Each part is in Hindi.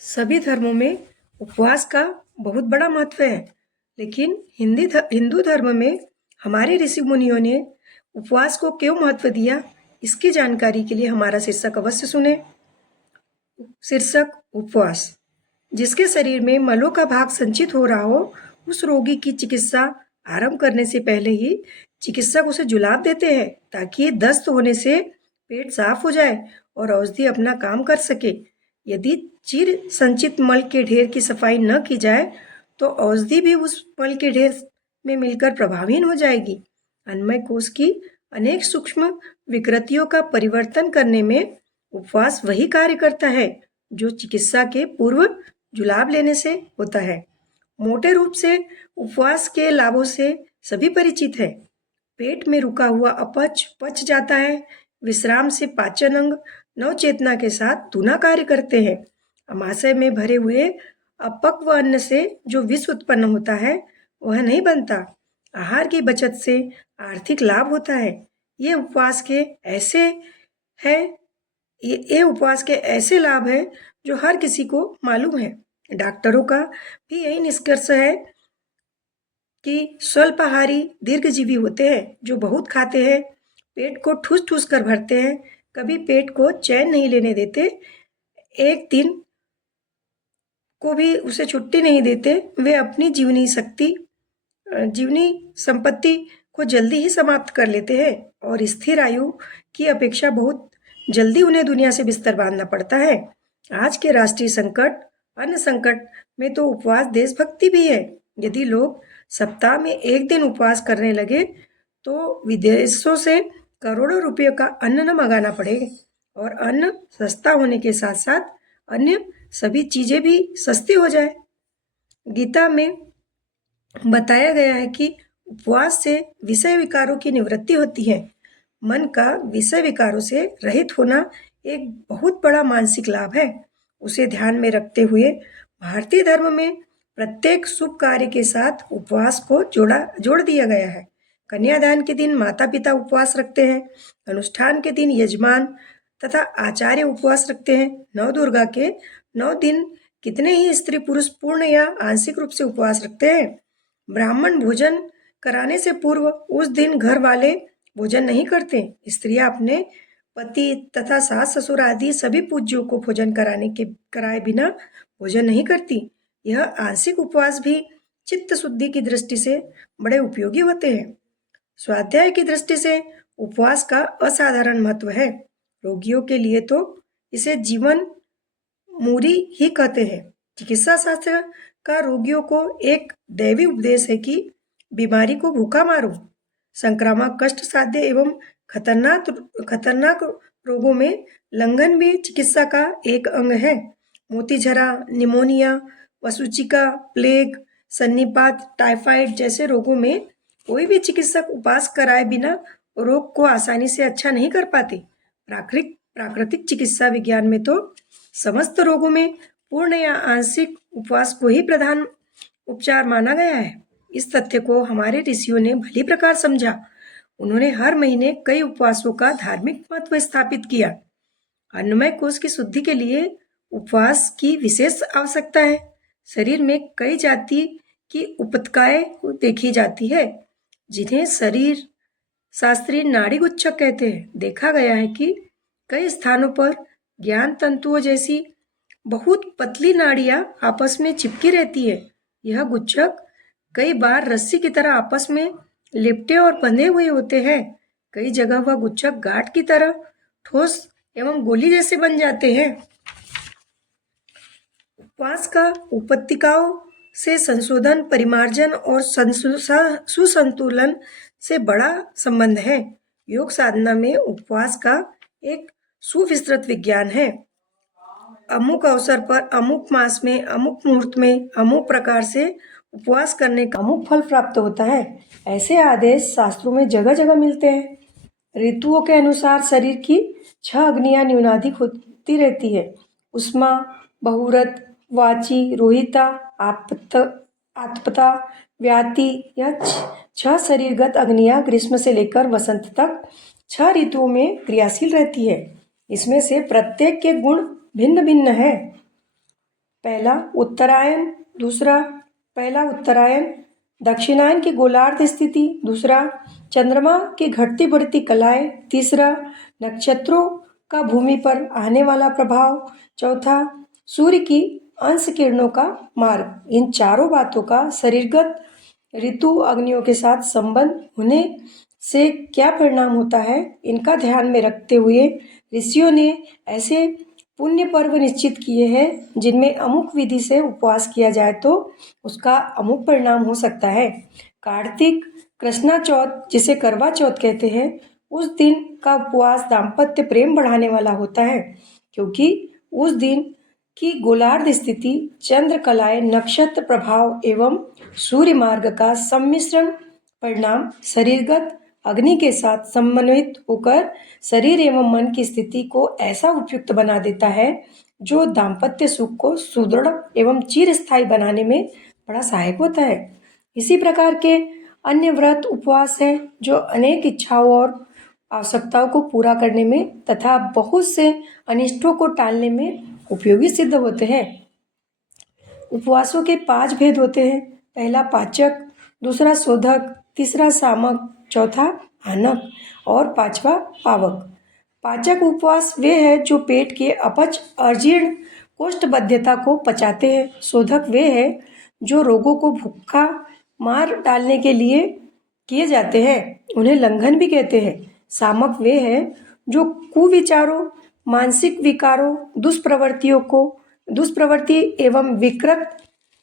सभी धर्मों में उपवास का बहुत बड़ा महत्व है, लेकिन हिंदू धर्म में हमारे ऋषि मुनियों ने उपवास को क्यों महत्व दिया, इसकी जानकारी के लिए हमारा शीर्षक अवश्य सुने। शीर्षक उपवास। जिसके शरीर में मलों का भाग संचित हो रहा हो, उस रोगी की चिकित्सा आरंभ करने से पहले ही चिकित्सक उसे जुलाब देते हैं ताकि दस्त होने से पेट साफ हो जाए और औषधि अपना काम कर सके। यदि चिर संचित मल के ढेर की सफाई न की जाए तो औषधि भी उस मल के ढेर में मिलकर प्रभावहीन हो जाएगी। अन्नमय कोश की अनेक सूक्ष्म विकृतियों का परिवर्तन करने में उपवास वही कार्य करता है जो चिकित्सा के पूर्व जुलाब लेने से होता है। मोटे रूप से उपवास के लाभों से सभी परिचित है। पेट में रुका हुआ अपच पच जाता है। विश्राम से पाचन अंग नवचेतना के साथ दूना कार्य करते हैं। अमाशय में भरे हुए अपक्व अन्न से जो विष उत्पन्न होता है वह नहीं बनता। आहार की बचत से आर्थिक लाभ होता है। ये उपवास के ऐसे लाभ है जो हर किसी को मालूम है। डॉक्टरों का भी यही निष्कर्ष है कि स्वल्पाहारी दीर्घजीवी होते हैं जो बहुत खाते हैं, पेट को ठूस ठूस कर भरते हैं, कभी पेट को चैन नहीं लेने देते, एक दिन को भी उसे छुट्टी नहीं देते। वे अपनी जीवनी संपत्ति को जल्दी ही समाप्त कर लेते हैं और स्थिर आयु की अपेक्षा बहुत जल्दी उन्हें दुनिया से बिस्तर बांधना पड़ता है। आज के राष्ट्रीय संकट, अन्न संकट में तो उपवास देशभक्ति भी है। यदि लोग सप्ताह में एक दिन उपवास करने लगे तो विदेशों से करोड़ों रुपयों का अन्न न मंगाना पड़े और अन्न सस्ता होने के साथ साथ अन्य सभी चीजें भी सस्ती हो जाए। गीता में बताया गया है कि उपवास से विषय विकारों की निवृत्ति होती है। मन का विषय विकारों से रहित होना एक बहुत बड़ा मानसिक लाभ है। उसे ध्यान में रखते हुए भारतीय धर्म में प्रत्येक शुभ कार्य के साथ उपवास को जोड़ दिया गया है। कन्यादान के दिन माता पिता उपवास रखते हैं। अनुष्ठान के दिन यजमान तथा आचार्य उपवास रखते हैं। नवदुर्गा के 9 दिन कितने ही स्त्री पुरुष पूर्ण या आंशिक रूप से उपवास रखते हैं। ब्राह्मण भोजन कराने से पूर्व उस दिन घर वाले भोजन नहीं करते। स्त्रियां अपने पति तथा सास ससुर आदि सभी पूज्यों को भोजन कराए बिना भोजन नहीं करती। यह आंशिक उपवास भी चित्त शुद्धि की दृष्टि से बड़े उपयोगी होते हैं। स्वाध्याय की दृष्टि से उपवास का असाधारण महत्व है। रोगियों के लिए तो इसे जीवन मूरी ही कहते हैं। चिकित्सा शास्त्र का रोगियों को एक दैवी उपदेश है कि बीमारी को भूखा मारो। संक्रामक कष्ट साध्य एवं खतरनाक रोगों में लंघन भी चिकित्सा का एक अंग है। मोतीझरा, निमोनिया, वसुचिका, प्लेग, सन्निपात, टाइफाइड जैसे रोगों में कोई भी चिकित्सक उपवास कराए बिना रोग को आसानी से अच्छा नहीं कर पाते। प्राकृतिक चिकित्सा विज्ञान में तो समस्त रोगों में पूर्ण या आंशिक उपवास को ही प्रधान उपचार माना गया है। इस तथ्य को हमारे ऋषियों ने भली प्रकार समझा। उन्होंने हर महीने कई उपवासों का धार्मिक महत्व स्थापित किया। अन्नमय कोश की शुद्धि के लिए उपवास की विशेष आवश्यकता है। शरीर में कई जाति की उपत्काएं देखी जाती है जिन्हें शरीर शास्त्री नाड़ी गुच्छक कहते हैं। देखा गया है कि कई स्थानों पर ज्ञान तंतुओं जैसी बहुत पतली नाड़ियां आपस में चिपकी रहती है। यह गुच्छक कई बार रस्सी की तरह आपस में लिपटे और बंधे हुए होते हैं। कई जगह वह गुच्छक गांठ की तरह ठोस एवं गोली जैसे बन जाते हैं। उपवास का उपत्यकाओं से संशोधन, परिमार्जन और सुसंतुलन से बड़ा संबंध है। योग साधना में उपवास का एक सुविस्तृत विज्ञान है। अमुक अवसर पर, अमुक मास में, अमुक मुहूर्त में, अमुक प्रकार से उपवास करने का अमुक फल प्राप्त होता है। ऐसे आदेश शास्त्रों में जगह जगह मिलते हैं। ऋतुओं के अनुसार शरीर की 6 अग्नियां न्यूनाधिक होती रहती है। उष्मा, बहुव्रत, वाची, रोहिता, आत्पता, व्याति। यह 6 शरीरगत अग्नियां ग्रीष्म से लेकर वसंत तक 6 ऋतुओं में क्रियाशील रहती है। इसमें से प्रत्येक के गुण भिन्न भिन्न है। पहला उत्तरायण, दूसरा पहला उत्तरायण, दक्षिणायन की गोलार्ध स्थिति, दूसरा चंद्रमा की घटती बढ़ती कलाएं, तीसरा नक्षत्रों का भूमि पर आने वाला प्रभाव, चौथा सूर्य की अंश किरणों का मार्ग। इन चारों बातों का शरीरगत ऋतु अग्नियों के साथ संबंध होने से क्या परिणाम होता है, इनका ध्यान में रखते हुए ऋषियों ने ऐसे पुण्य पर्व निश्चित किए हैं जिनमें अमुक विधि से उपवास किया जाए तो उसका अमुक परिणाम हो सकता है। कार्तिक कृष्णा चौथ, जिसे करवा चौथ कहते हैं, उस दिन का उपवास दाम्पत्य प्रेम बढ़ाने वाला होता है, क्योंकि उस दिन की गोलार्ध स्थिति, चंद्र कलाएं, नक्षत्र प्रभाव एवं सूर्य मार्ग का सम्मिश्रण परिणाम शरीरगत अग्नि के साथ समन्वित होकर शरीर एवं मन की स्थिति को ऐसा उपयुक्त बना देता है जो दाम्पत्य सुख को सुदृढ़ एवं चिरस्थायी बनाने में बड़ा सहायक होता है। इसी प्रकार के अन्य व्रत उपवास हैं जो अनेक इच्छाओं और आवश्यकताओं को पूरा करने में तथा बहुत से अनिष्टों को टालने में उपयोगी सिद्ध होते हैं। उपवासों के 5 भेद होते हैं। पहला पाचक, दूसरा शोधक, तीसरा सामक, चौथा आनक और पांचवा पावक। पाचक उपवास वे हैं जो पेट के अपच, अजीर्ण, कोष्ठबद्धता को पचाते हैं। शोधक वे हैं जो रोगों को भूखा मार डालने के लिए किए जाते हैं, उन्हें लंघन भी कहते हैं। सामक वे हैं जो कुविचारों, मानसिक विकारों, दुष्प्रवृत्ति एवं विकृत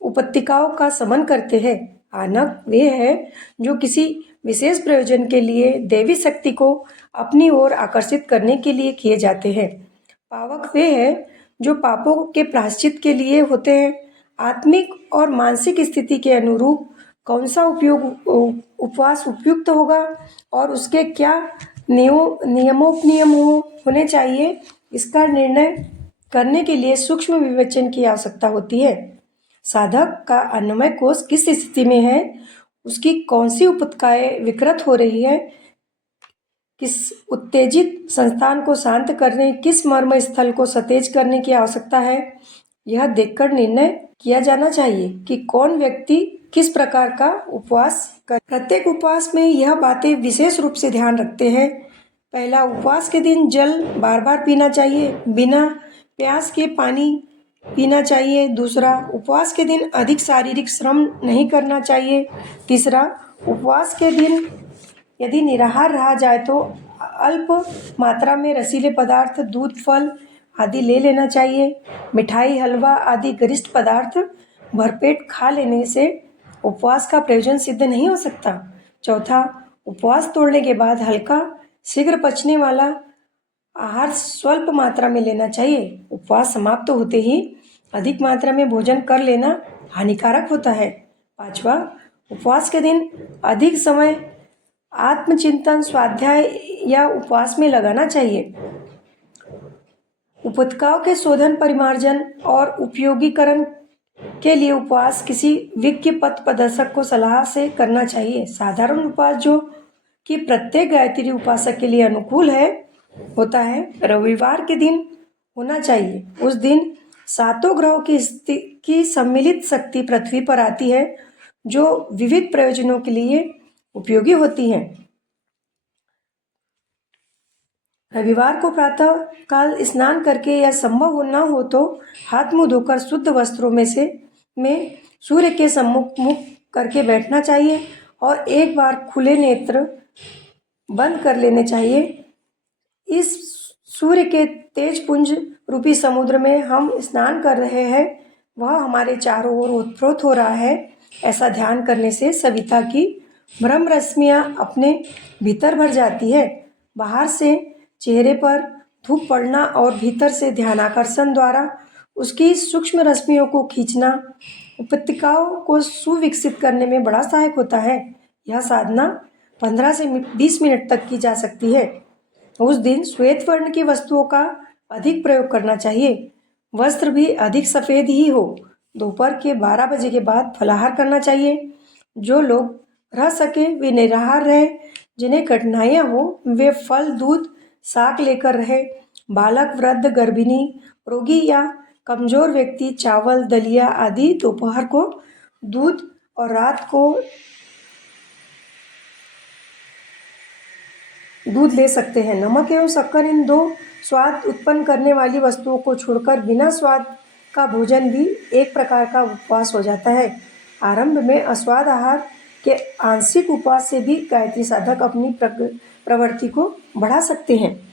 उपत्तिकाओं का शमन करते हैं। आनक वे हैं जो किसी विशेष प्रयोजन के लिए दैवी शक्ति को अपनी ओर आकर्षित करने के लिए किए जाते हैं। पावक वे हैं जो पापों के प्रायश्चित के लिए होते हैं। आत्मिक और मानसिक स्थिति के अनुरूप कौन सा उपवास उपयुक्त होगा और उसके क्या नियमोपनियम होने चाहिए, इसका निर्णय करने के लिए सूक्ष्म विवेचन की आवश्यकता होती है। साधक का अन्नमय कोष किस स्थिति में है, उसकी कौन सी उपत्तिकाएं विकृत हो रही है, किस उत्तेजित संस्थान को शांत करने, किस मर्म स्थल को सतेज करने की आवश्यकता है, यह देखकर निर्णय किया जाना चाहिए कि कौन व्यक्ति किस प्रकार का उपवास कर। प्रत्येक उपवास में यह बातें विशेष रूप से ध्यान रखते हैं। पहला, उपवास के दिन जल बार बार पीना चाहिए, बिना प्यास के पानी पीना चाहिए। दूसरा, उपवास के दिन अधिक शारीरिक श्रम नहीं करना चाहिए। तीसरा, उपवास के दिन यदि निराहार रहा जाए तो अल्प मात्रा में रसीले पदार्थ, दूध, फल आदि ले लेना चाहिए। मिठाई, हलवा आदि गरिष्ठ पदार्थ भरपेट खा लेने से उपवास का प्रयोजन सिद्ध नहीं हो सकता। चौथा, उपवास तोड़ने के बाद हल्का, शीघ्र पचने वाला आहार स्वल्प मात्रा में लेना चाहिए। उपवास समाप्त होते ही अधिक मात्रा में भोजन कर लेना हानिकारक होता है। पांचवा, उपवास के दिन अधिक समय आत्मचिंतन, स्वाध्याय या उपवास में लगाना चाहिए। उपत्तिकाओं के शोधन, परिमार्जन और उपयोगीकरण के लिए उपवास किसी विज्ञ पथ प्रदर्शक को सलाह से करना चाहिए। साधारण उपवास जो कि प्रत्येक गायत्री उपासक के लिए अनुकूल होता है, रविवार के दिन होना चाहिए। उस दिन सातों ग्रहों की सम्मिलित शक्ति पृथ्वी पर आती है जो विविध प्रयोजनों के लिए उपयोगी होती हैं। रविवार को प्रातः काल स्नान करके या संभव न हो तो हाथ मुंह धोकर शुद्ध वस्त्रों में सूर्य के सम्मुख मुख करके बैठना चाहिए और एक बार खुले नेत्र बंद कर लेने चाहिए। इस सूर्य के तेज पुंज रूपी समुद्र में हम स्नान कर रहे हैं, वह हमारे चारों ओर ओतप्रोत हो रहा है, ऐसा ध्यान करने से सविता की ब्रह्म रश्मियाँ अपने भीतर भर जाती है। बाहर से चेहरे पर धूप पड़ना और भीतर से ध्यानाकर्षण द्वारा उसकी सूक्ष्म रश्मियों को खींचना उपत्तिकाओं को सुविकसित करने में बड़ा सहायक होता है। यह साधना 15 से 20 मिनट तक की जा सकती है। उस दिन श्वेत वर्ण की वस्तुओं का अधिक प्रयोग करना चाहिए। वस्त्र भी अधिक सफ़ेद ही हो। दोपहर के 12 बजे के बाद फलाहार करना चाहिए। जो लोग रह सके वे निराहार रहे, जिन्हें कठिनाइयाँ हो वे फल, दूध, शाक लेकर रहे। बालक, वृद्ध, गर्भिणी, रोगी या कमजोर व्यक्ति चावल, दलिया आदि दोपहर को दूध और रात को दूध ले सकते हैं। नमक एवं शक्कर इन दो स्वाद उत्पन्न करने वाली वस्तुओं को छोड़कर बिना स्वाद का भोजन भी एक प्रकार का उपवास हो जाता है। आरंभ में अस्वाद आहार के आंशिक उपवास से भी गायत्री साधक अपनी प्रवृत्ति को बढ़ा सकते हैं।